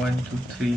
1 2 3،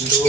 2